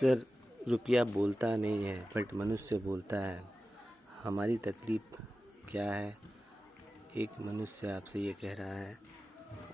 Sir, रुपया बोलता नहीं है बट मनुष्य बोलता है। हमारी तकलीफ़ क्या है, एक मनुष्य आपसे ये कह रहा है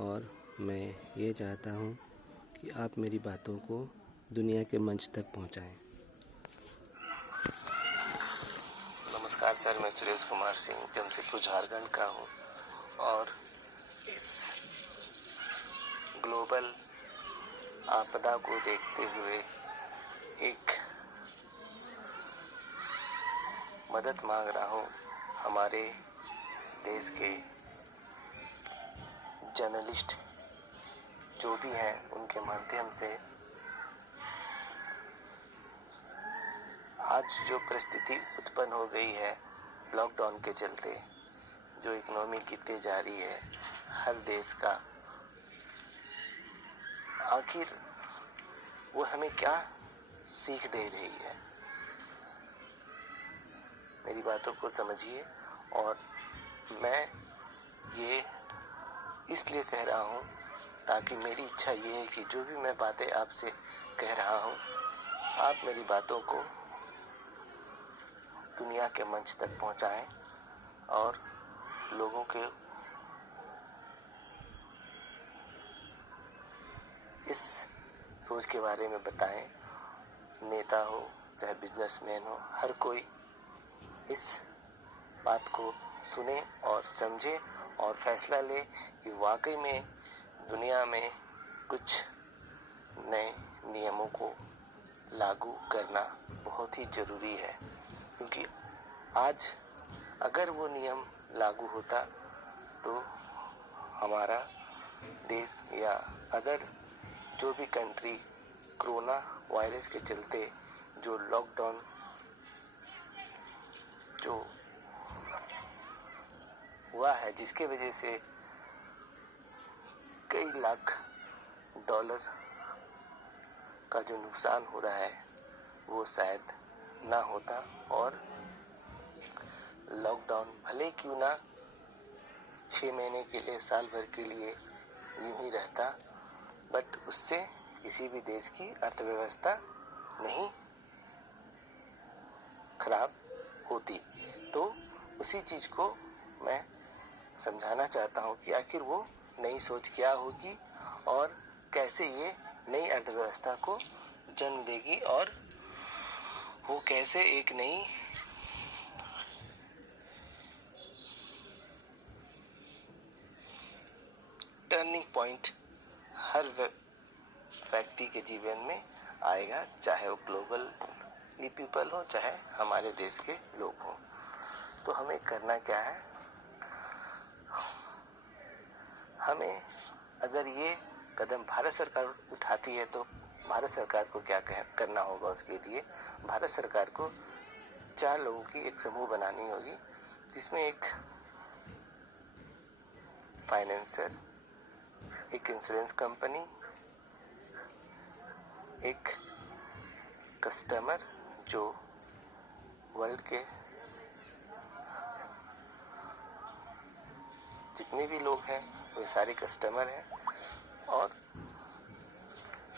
और मैं ये चाहता हूँ कि आप मेरी बातों को दुनिया के मंच तक पहुँचाएं। नमस्कार सर, मैं सुरेश कुमार सिंह जमशेदपुर झारखंड का हूँ और इस ग्लोबल आपदा को देखते हुए एक मदद मांग रहा हूँ हमारे देश के जर्नलिस्ट जो भी हैं उनके माध्यम से। आज जो परिस्थिति उत्पन्न हो गई है लॉकडाउन के चलते, जो इकोनॉमी गिरते जा रही है हर देश का, आखिर वो हमें क्या सीख दे रही है? मेरी बातों को समझिए। और मैं ये इसलिए कह रहा हूँ ताकि मेरी इच्छा ये है कि जो भी मैं बातें आपसे कह रहा हूँ, आप मेरी बातों को दुनिया के मंच तक पहुँचाएं और लोगों के इस सोच के बारे में बताएं। नेता हो चाहे बिजनेसमैन हो, हर कोई इस बात को सुने और समझे और फैसला ले कि वाकई में दुनिया में कुछ नए नियमों को लागू करना बहुत ही ज़रूरी है। क्योंकि आज अगर वो नियम लागू होता तो हमारा देश या अदर जो भी कंट्री कोरोना वायरस के चलते जो लॉकडाउन जो हुआ है, जिसके वजह से कई लाख डॉलर का जो नुकसान हो रहा है वो शायद ना होता और लॉकडाउन भले क्यों ना 6 महीने के लिए, साल भर के लिए यूं ही रहता, बट उससे किसी भी देश की अर्थव्यवस्था नहीं खराब होती। तो उसी चीज़ को मैं समझाना चाहता हूँ कि आखिर वो नई सोच क्या होगी और कैसे ये नई अर्थव्यवस्था को जन्म देगी और वो कैसे एक नई टर्निंग पॉइंट हर व्यक्ति के जीवन में आएगा, चाहे वो ग्लोबल पीपल हो चाहे हमारे देश के लोग हों। तो हमें करना क्या है? हमें अगर ये कदम भारत सरकार उठाती है तो भारत सरकार को क्या करना होगा? उसके लिए भारत सरकार को 4 लोगों की एक समूह बनानी होगी, जिसमें एक फाइनेंसर, एक इंश्योरेंस कंपनी, एक कस्टमर जो वर्ल्ड के जितने भी लोग हैं वे सारे कस्टमर हैं, और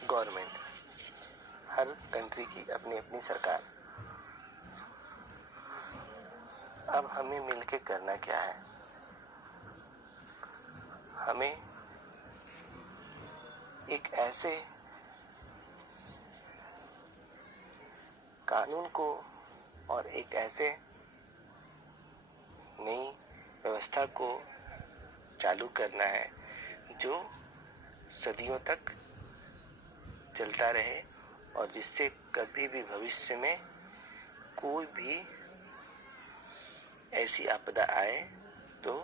गवर्नमेंट, हर कंट्री की अपनी अपनी सरकार। अब हमें मिलके करना क्या है? हमें एक ऐसे कानून को और एक ऐसे नई व्यवस्था को चालू करना है जो सदियों तक चलता रहे और जिससे कभी भी भविष्य में कोई भी ऐसी आपदा आए तो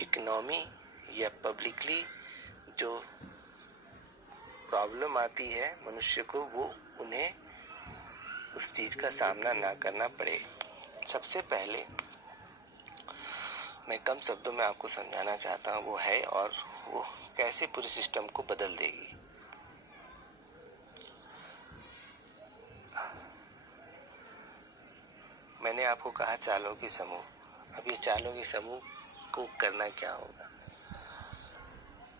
इकोनॉमी या पब्लिकली जो प्रॉब्लम आती है मनुष्य को, वो उन्हें उस चीज़ का सामना ना करना पड़े। सबसे पहले मैं कम शब्दों में आपको समझाना चाहता हूँ वो है, और वो कैसे पूरे सिस्टम को बदल देगी। मैंने आपको कहा चालों की समूह। अब ये चालों की समूह को करना क्या होगा?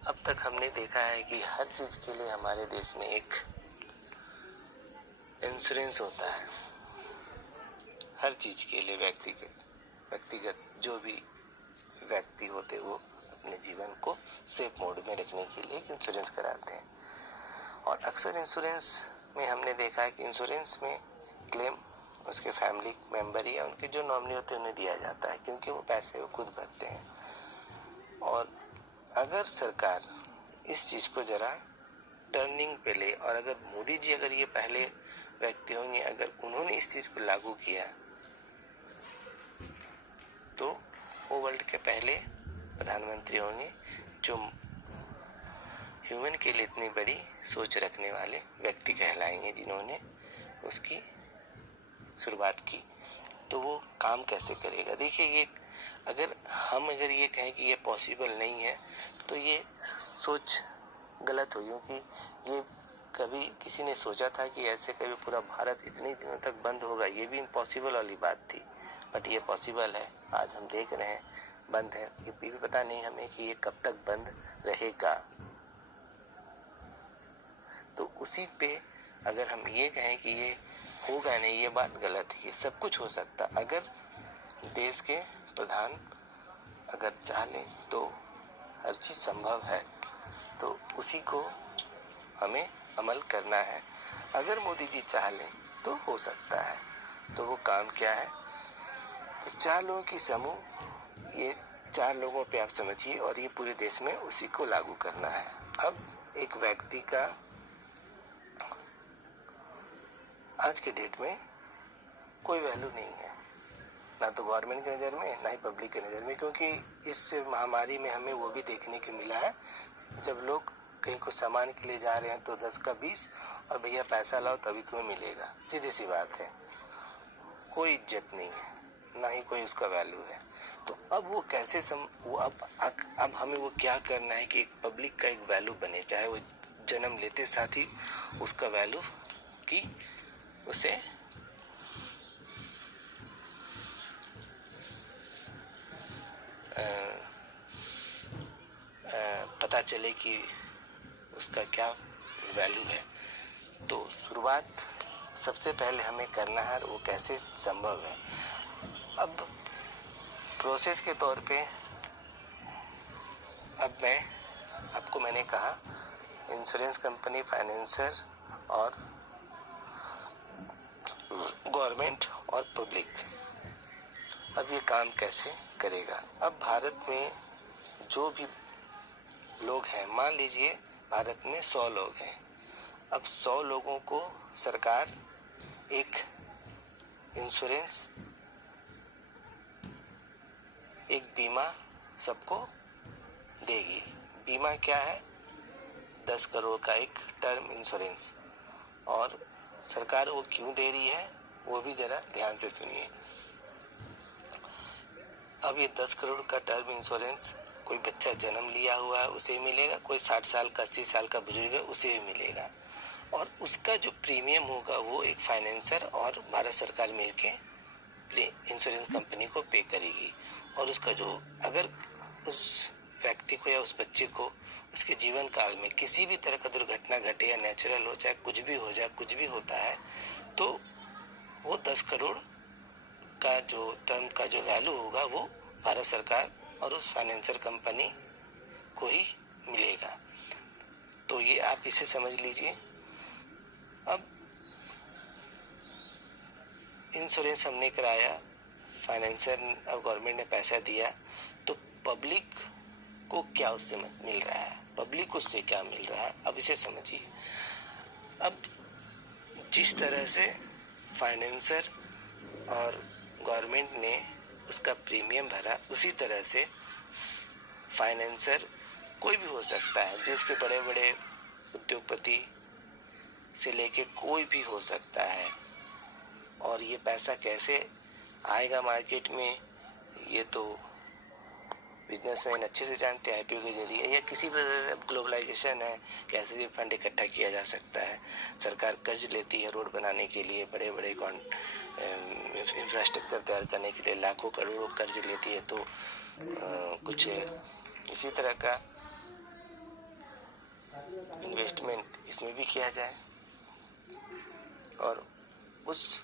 अब तक हमने देखा है कि हर चीज़ के लिए हमारे देश में एक इंश्योरेंस होता है हर चीज़ के लिए। व्यक्तिगत जो भी व्यक्ति होते वो अपने जीवन को सेफ मोड में रखने के लिए इंश्योरेंस कराते हैं। और अक्सर इंश्योरेंस में हमने देखा है कि इंश्योरेंस में क्लेम उसके फैमिली मेम्बर या उनके जो नॉमिनी होते हैं उन्हें दिया जाता है, क्योंकि वो पैसे वो खुद भरते हैं। और अगर सरकार इस चीज़ को ज़रा टर्निंग पे ले, और अगर मोदी जी अगर ये पहले व्यक्ति होंगे, अगर उन्होंने इस चीज़ को लागू किया तो वो वर्ल्ड के पहले प्रधानमंत्री होंगे जो ह्यूमन के लिए इतनी बड़ी सोच रखने वाले व्यक्ति कहलाएंगे, जिन्होंने उसकी शुरुआत की। तो वो काम कैसे करेगा? देखिए, ये अगर ये कहें कि ये पॉसिबल नहीं है तो ये सोच गलत हो, क्योंकि ये कभी किसी ने सोचा था कि ऐसे कभी पूरा भारत इतने दिनों तक बंद होगा? ये भी इम्पॉसिबल वाली बात थी, बट ये पॉसिबल है। आज हम देख रहे हैं बंद है, ये भी पता नहीं हमें कि ये कब तक बंद रहेगा। तो उसी पे अगर हम ये कहें कि ये होगा नहीं, ये बात गलत है। ये सब कुछ हो सकता, अगर देश के प्रधान अगर चाहे तो हर चीज़ संभव है, तो उसी को हमें अमल करना है। अगर मोदी जी चाह लें तो हो सकता है। तो वो काम क्या है? तो 4 लोगों की समूह, ये 4 लोगों पे आप समझिए, और ये पूरे देश में उसी को लागू करना है। अब एक व्यक्ति का आज के डेट में कोई वैल्यू नहीं है, ना तो गवर्नमेंट की नज़र में, ना ही पब्लिक की नज़र में, क्योंकि इस महामारी में हमें वो भी देखने को मिला है, जब लोग कहीं को सामान के लिए जा रहे हैं तो 10 का 20, और भैया पैसा लाओ तभी तुम्हें मिलेगा। सीधी सी बात है, कोई इज्जत नहीं है, ना ही कोई उसका वैल्यू है। तो अब वो कैसे अब हमें वो क्या करना है कि पब्लिक का एक वैल्यू बने, चाहे वो जन्म लेते साथ ही उसका वैल्यू की उसे पता चले कि उसका क्या वैल्यू है। तो शुरुआत सबसे पहले हमें करना है, वो कैसे संभव है। अब प्रोसेस के तौर पे अब मैंने कहा इंश्योरेंस कंपनी, फाइनेंसर और गवर्नमेंट और पब्लिक, अब ये काम कैसे करेगा। अब भारत में जो भी लोग हैं, मान लीजिए भारत में 100 लोग हैं, अब 100 लोगों को सरकार एक इंश्योरेंस, एक बीमा सबको देगी। बीमा क्या है? 10 करोड़ का एक टर्म इंश्योरेंस। और सरकार वो क्यों दे रही है वो भी ज़रा ध्यान से सुनिए। अब ये 10 करोड़ का टर्म इंश्योरेंस, कोई बच्चा जन्म लिया हुआ है उसे मिलेगा, कोई 60 साल का 80 साल का बुजुर्ग है उसे भी मिलेगा, और उसका जो प्रीमियम होगा वो एक फाइनेंसर और भारत सरकार मिलके इंश्योरेंस कंपनी को पे करेगी। और उसका जो, अगर उस व्यक्ति को या उस बच्चे को उसके जीवन काल में किसी भी तरह का दुर्घटना घटे या नेचुरल हो, चाहे कुछ भी हो जाए, कुछ भी होता है, तो वो 10 करोड़ का जो टर्म का जो वैल्यू होगा वो भारत सरकार और उस फाइनेंसर कंपनी को ही मिलेगा। तो ये आप इसे समझ लीजिए। अब इंश्योरेंस हमने कराया, फाइनेंसर और गवर्नमेंट ने पैसा दिया, तो पब्लिक को क्या उससे मिल रहा है, पब्लिक को उससे क्या मिल रहा है, अब इसे समझिए। अब जिस तरह से फाइनेंसर और गवर्नमेंट ने उसका प्रीमियम भरा, उसी तरह से फाइनेंसर कोई भी हो सकता है, देश के बड़े बड़े उद्योगपति से लेके कोई भी हो सकता है। और ये पैसा कैसे आएगा मार्केट में, ये तो बिजनेसमैन अच्छे से जानते हैं। आईपीओ के जरिए या किसी भी ग्लोबलाइजेशन है, कैसे भी फंड इकट्ठा किया जा सकता है। सरकार कर्ज लेती है रोड बनाने के लिए, बड़े बड़े इंफ्रास्ट्रक्चर तैयार करने के लिए लाखों करोड़ों कर्ज लेती है। तो कुछ इसी तरह का इन्वेस्टमेंट इसमें भी किया जाए। और उस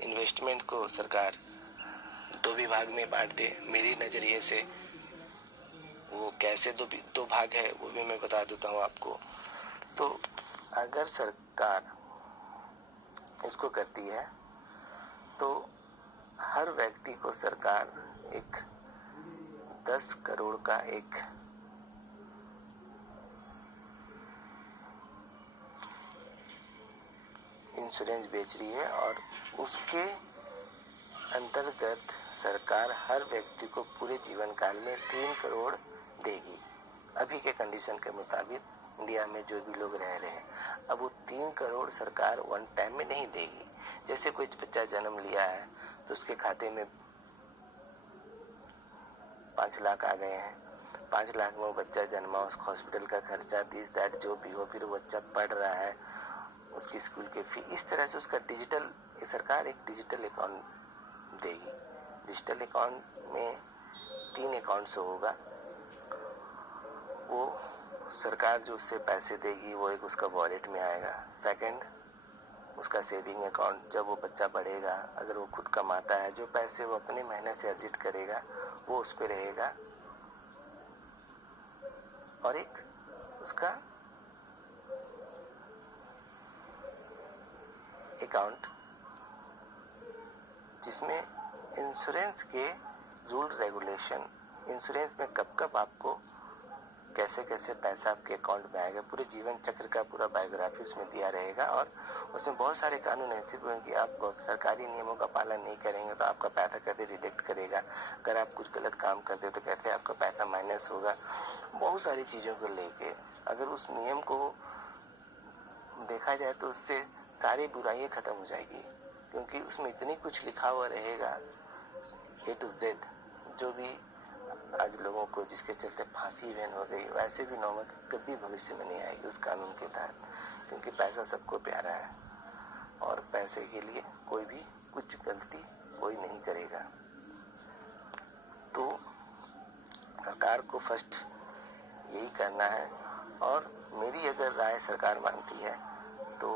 इन्वेस्टमेंट को सरकार 2 विभाग में बांट दे। मेरी नज़रिए से वो कैसे दो भाग है वो भी मैं बता देता हूँ आपको। तो अगर सरकार इसको करती है तो हर व्यक्ति को सरकार एक 10 करोड़ का एक इंश्योरेंस बेच रही है और उसके अंतर्गत सरकार हर व्यक्ति को पूरे जीवन काल में 3 करोड़ देगी। अभी के कंडीशन के मुताबिक इंडिया में जो भी लोग रह रहे हैं, अब वो 3 करोड़ सरकार वन टाइम में नहीं देगी। जैसे कोई बच्चा जन्म लिया है तो उसके खाते में 5 लाख आ गए हैं, 5 लाख में वो बच्चा जन्मा, उसका हॉस्पिटल का खर्चा, दिस दैट जो भी हो, फिर वो बच्चा पढ़ रहा है, उसकी स्कूल के फी, इस तरह से उसका डिजिटल, सरकार एक डिजिटल अकाउंट देगी। डिजिटल अकाउंट में 3 अकाउंट से होगा। वो सरकार जो उससे पैसे देगी वो एक उसका वॉलेट में आएगा। सेकंड, उसका सेविंग अकाउंट, जब वो बच्चा बढ़ेगा, अगर वो खुद कमाता है, जो पैसे वो अपने मेहनत से अर्जित करेगा वो उस पे रहेगा। और एक उसका अकाउंट जिसमें इंश्योरेंस के रूल रेगुलेशन, इंश्योरेंस में कब कब आपको कैसे कैसे पैसा आपके अकाउंट में आएगा, पूरे जीवन चक्र का पूरा बायोग्राफी उसमें दिया रहेगा। और उसमें बहुत सारे कानून ऐसे भी हैं कि आप सरकारी नियमों का पालन नहीं करेंगे तो आपका पैसा कैसे रिजेक्ट करेगा, अगर आप कुछ गलत काम करते हो तो कहते हैं आपका पैसा माइनस होगा। बहुत सारी चीज़ों को लेके अगर उस नियम को देखा जाए तो उससे सारी बुराइयाँ ख़त्म हो जाएगी, क्योंकि उसमें इतनी कुछ लिखा हुआ रहेगा A to Z, जो भी आज लोगों को जिसके चलते फांसी बहन हो गई, वैसे भी नौबत कभी भविष्य में नहीं आएगी उस कानून के तहत, क्योंकि पैसा सबको प्यारा है और पैसे के लिए कोई भी कुछ गलती कोई नहीं करेगा। तो सरकार को फर्स्ट यही करना है। और मेरी अगर राय सरकार मानती है तो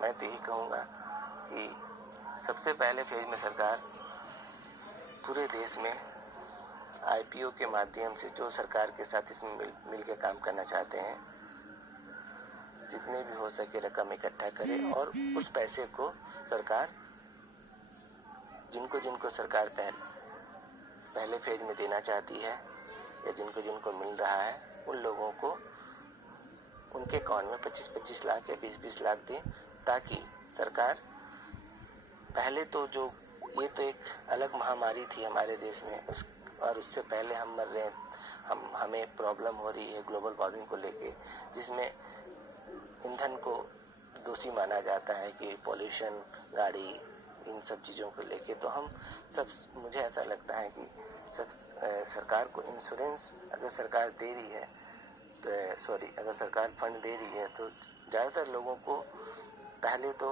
मैं तो यही कहूँगा कि सबसे पहले फेज में सरकार पूरे देश में IPO के माध्यम से जो सरकार के साथ इसमें मिल के काम करना चाहते हैं, जितने भी हो सके रकम इकट्ठा करे और उस पैसे को सरकार जिनको सरकार पहले फेज में देना चाहती है या जिनको मिल रहा है, उन लोगों को उनके अकाउंट में 25-25 लाख या 20-20 लाख दें, ताकि सरकार पहले तो जो ये तो एक अलग महामारी थी हमारे देश में, और उससे पहले हम मर रहे हैं, हमें प्रॉब्लम हो रही है ग्लोबल वार्मिंग को लेके, जिसमें ईंधन को दोषी माना जाता है कि पॉल्यूशन, गाड़ी, इन सब चीज़ों को लेके। तो हम सब, मुझे ऐसा लगता है कि सब सरकार को इंश्योरेंस अगर सरकार दे रही है तो अगर सरकार फंड दे रही है तो ज़्यादातर लोगों को पहले तो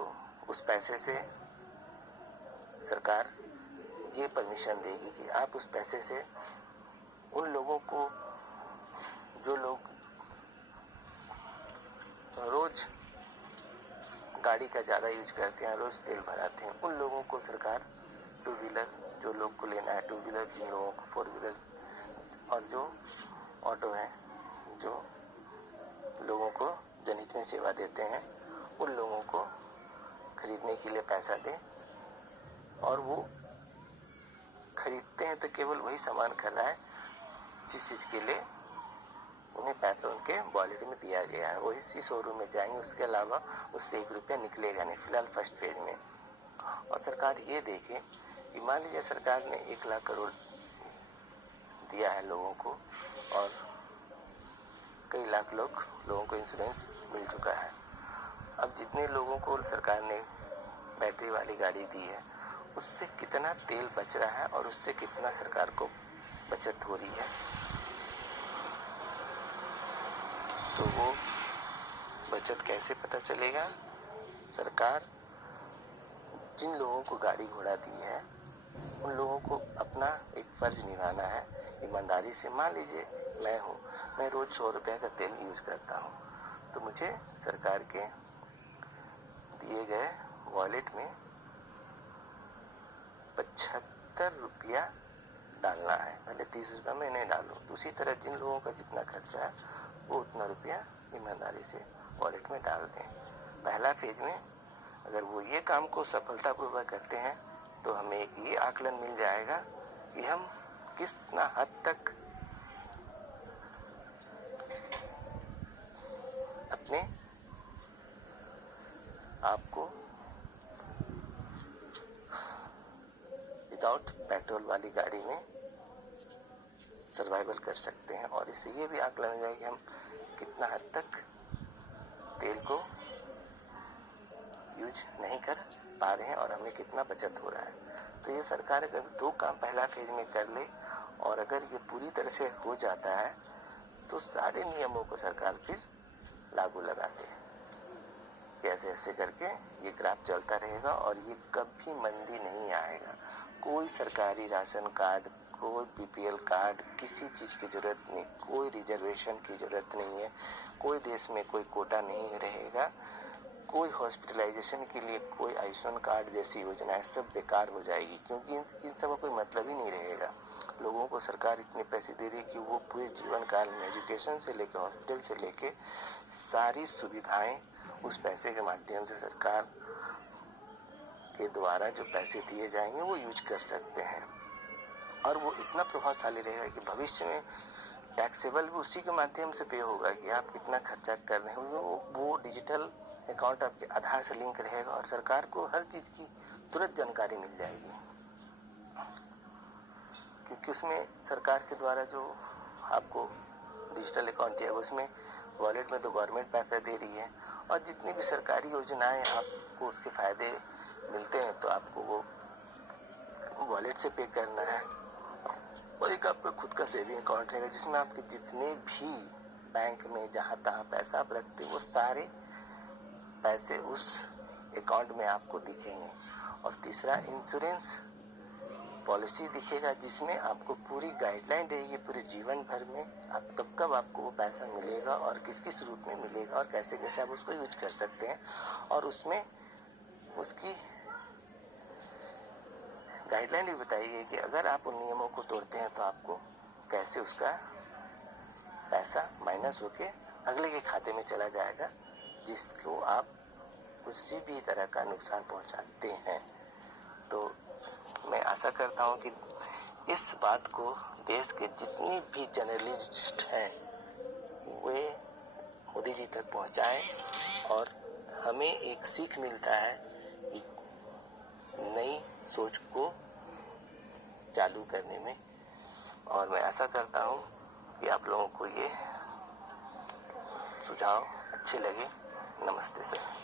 उस पैसे से सरकार ये परमिशन देगी कि आप उस पैसे से उन लोगों को, जो लोग रोज़ गाड़ी का ज़्यादा यूज करते हैं, रोज़ तेल भराते हैं, उन लोगों को सरकार 2 व्हीलर, जो लोग को लेना है 2 व्हीलर, जिन लोगों को 4 व्हीलर, और जो ऑटो हैं, जो लोगों को जनहित में सेवा देते हैं, उन लोगों को खरीदने के लिए पैसा दें। और वो खरीदते हैं तो केवल वही सामान खरीदा है जिस चीज़ के लिए उन्हें पैसा उनके वॉलेट में दिया गया है, वो इसी शोरूम में जाएंगे, उसके अलावा उससे 1 रुपया निकलेगा नहीं फिलहाल फर्स्ट फेज में। और सरकार ये देखे कि मान लीजिए सरकार ने 1 लाख करोड़ दिया है लोगों को और कई लाख लोगों को इंश्योरेंस मिल चुका है। अब जितने लोगों को सरकार ने बैटरी वाली गाड़ी दी है, उससे कितना तेल बच रहा है और उससे कितना सरकार को बचत हो रही है, तो वो बचत कैसे पता चलेगा? सरकार जिन लोगों को गाड़ी घोड़ा दी है उन लोगों को अपना एक फ़र्ज निभाना है ईमानदारी से। मान लीजिए मैं रोज़ 100 रुपये का तेल यूज़ करता हूँ, तो मुझे सरकार के दिए गए वॉलेट में 75 रुपया डालना है। पहले 30 रुपया मैं नहीं डालूँ। उसी तरह जिन लोगों का जितना खर्चा है वो उतना रुपया ईमानदारी से वॉलेट में डाल दें। पहला फेज में अगर वो ये काम को सफलतापूर्वक करते हैं तो हमें ये आकलन मिल जाएगा कि हम कितना हद तक अपने आपको विदाउट पेट्रोल वाली गाड़ी में सर्वाइवल कर सकते हैं। और इससे ये भी आकलन हो जाएगा कि हम कितना हद तक तेल को यूज नहीं कर पा रहे हैं और हमें कितना बचत हो रहा है। तो ये सरकार अगर 2 काम पहला फेज में कर ले और अगर ये पूरी तरह से हो जाता है तो सारे नियमों को सरकार फिर लागू लगाते हैं। कैसे ऐसे करके ये ग्राफ चलता रहेगा और ये कभी मंदी नहीं आएगा। कोई सरकारी राशन कार्ड, कोई बीपीएल कार्ड, किसी चीज़ की ज़रूरत नहीं, कोई रिजर्वेशन की ज़रूरत नहीं है, कोई देश में कोई कोटा नहीं रहेगा, कोई हॉस्पिटलाइजेशन के लिए कोई आयुष्मान कार्ड जैसी योजनाएं सब बेकार हो जाएगी, क्योंकि इन सब का कोई मतलब ही नहीं रहेगा। लोगों को सरकार इतने पैसे दे रही है कि वो पूरे जीवन काल में एजुकेशन से लेकर हॉस्पिटल से लेकर सारी सुविधाएं उस पैसे के माध्यम से सरकार के द्वारा जो पैसे दिए जाएंगे वो यूज कर सकते हैं। और वो इतना प्रभावशाली रहेगा कि भविष्य में टैक्सेबल भी उसी के माध्यम से पे होगा कि आप कितना खर्चा कर रहे हैं। वो डिजिटल अकाउंट आपके आधार से लिंक रहेगा और सरकार को हर चीज़ की तुरंत जानकारी मिल जाएगी, क्योंकि उसमें सरकार के द्वारा जो आपको डिजिटल अकाउंट दिया है उसमें वॉलेट में तो गवर्नमेंट पैसा दे रही है और जितनी भी सरकारी योजनाएं आपको उसके फ़ायदे मिलते हैं तो आपको वो वॉलेट से पे करना है। और एक आपका खुद का सेविंग अकाउंट रहेगा जिसमें आपके जितने भी बैंक में जहाँ तहाँ पैसा आप रखते हो वो सारे पैसे उस अकाउंट में आपको दिखेंगे। और तीसरा इंश्योरेंस पॉलिसी दिखेगा जिसमें आपको पूरी गाइडलाइन रहेगी पूरे जीवन भर में आप कब आपको वो पैसा मिलेगा और किस किस रूप में मिलेगा और कैसे कैसे आप उसको यूज कर सकते हैं। और उसमें उसकी गाइडलाइन भी बताई गई कि अगर आप उन नियमों को तोड़ते हैं तो आपको कैसे उसका पैसा माइनस होके अगले के खाते में चला जाएगा जिसको आप किसी भी तरह का नुकसान पहुंचाते हैं। तो मैं आशा करता हूं कि इस बात को देश के जितने भी जर्नलिस्ट हैं वे मोदी जी तक पहुंचाएं और हमें एक सीख मिलता है कि नई सोच को चालू करने में। और मैं आशा करता हूं कि आप लोगों को ये सुझाव अच्छे लगे। नमस्ते सर।